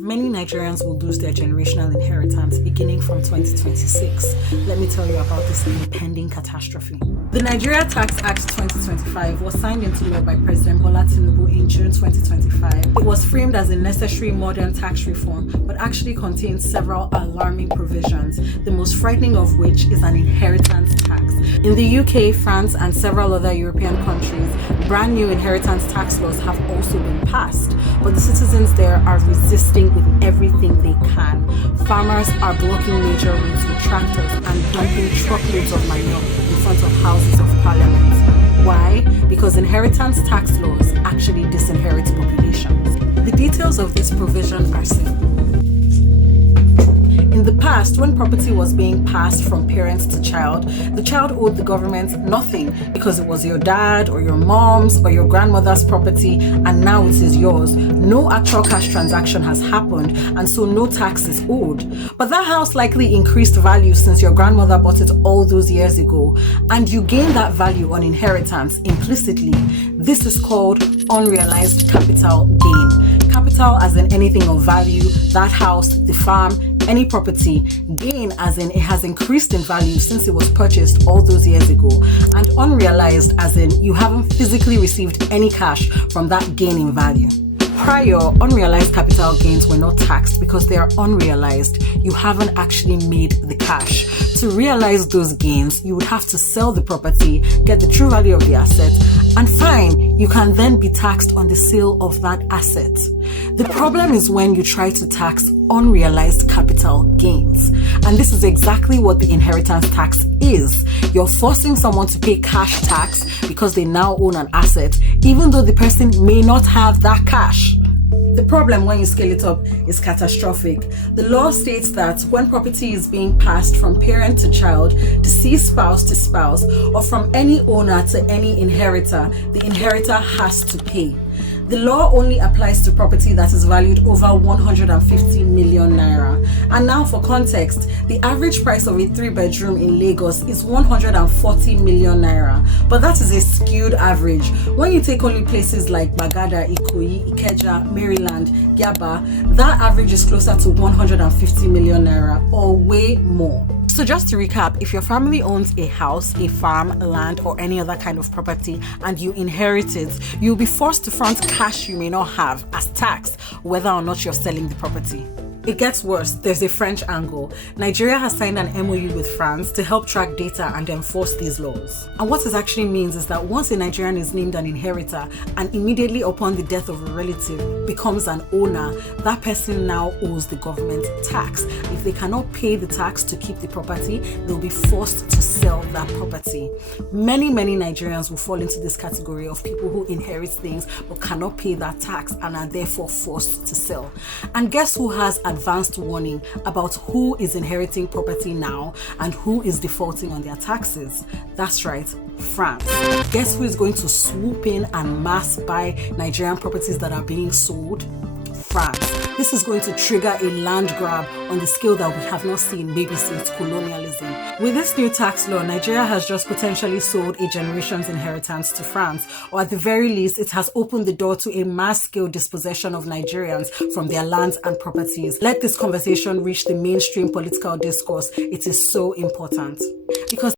Many Nigerians will lose their generational inheritance beginning from 2026. Let me tell you about this impending catastrophe. The Nigeria Tax Act 2025 was signed into law by President Bola Tinubu in June 2025. It was framed as a necessary modern tax reform, but actually contains several alarming provisions, the most frightening of which is an inheritance tax. In the UK, France, and several other European countries, brand new inheritance tax laws have also been passed, but the citizens there are resisting with everything they can. Farmers are blocking major roads with tractors and dumping truckloads of manure in front of houses of parliament. Why? Because inheritance tax laws actually disinherit populations. The details of this provision are simple. In the past, when property was being passed from parents to child, the child owed the government nothing because it was your dad or your mom's or your grandmother's property, and now it is yours. No actual cash transaction has happened, and so no tax is owed. But that house likely increased value since your grandmother bought it all those years ago, and you gain that value on inheritance implicitly. This is called unrealized capital gain. Capital as in anything of value, that house, the farm, any property. Gain as in it has increased in value since it was purchased all those years ago. And unrealized as in you haven't physically received any cash from that gain in value. Prior, unrealized capital gains were not taxed because they are unrealized. You haven't actually made the cash. To realize those gains, you would have to sell the property, get the true value of the asset, and fine, you can then be taxed on the sale of that asset. The problem is when you try to tax unrealized capital gains. And this is exactly what the inheritance tax is. You're forcing someone to pay cash tax because they now own an asset, even though the person may not have that cash. The problem when you scale it up is catastrophic. The law states that when property is being passed from parent to child, deceased spouse to spouse, or from any owner to any inheritor, the inheritor has to pay. The law only applies to property that is valued over 150 million naira. And now for context, the average price of a 3-bedroom in Lagos is 140 million naira. But that is a skewed average. When you take only places like Bagada, Ikoyi, Ikeja, Maryland, Yaba, that average is closer to 150 million naira or way more. So just to recap, if your family owns a house, a farm, land, or any other kind of property and you inherit it, you'll be forced to front cash you may not have as tax, whether or not you're selling the property. It gets worse. There's a French angle. Nigeria has signed an MOU with France to help track data and enforce these laws. And what this actually means is that once a Nigerian is named an inheritor and immediately upon the death of a relative becomes an owner, that person now owes the government tax. If they cannot pay the tax to keep the property, they'll be forced to sell that property. Many Nigerians will fall into this category of people who inherit things but cannot pay that tax and are therefore forced to sell. And guess who has advanced warning about who is inheriting property now and who is defaulting on their taxes? That's right, France. Guess who is going to swoop in and mass buy Nigerian properties that are being sold? France. This is going to trigger a land grab on the scale that we have not seen maybe since colonialism. With this new tax law, Nigeria has just potentially sold a generation's inheritance to France, or at the very least, it has opened the door to a mass-scale dispossession of Nigerians from their lands and properties. Let this conversation reach the mainstream political discourse. It is so important. Because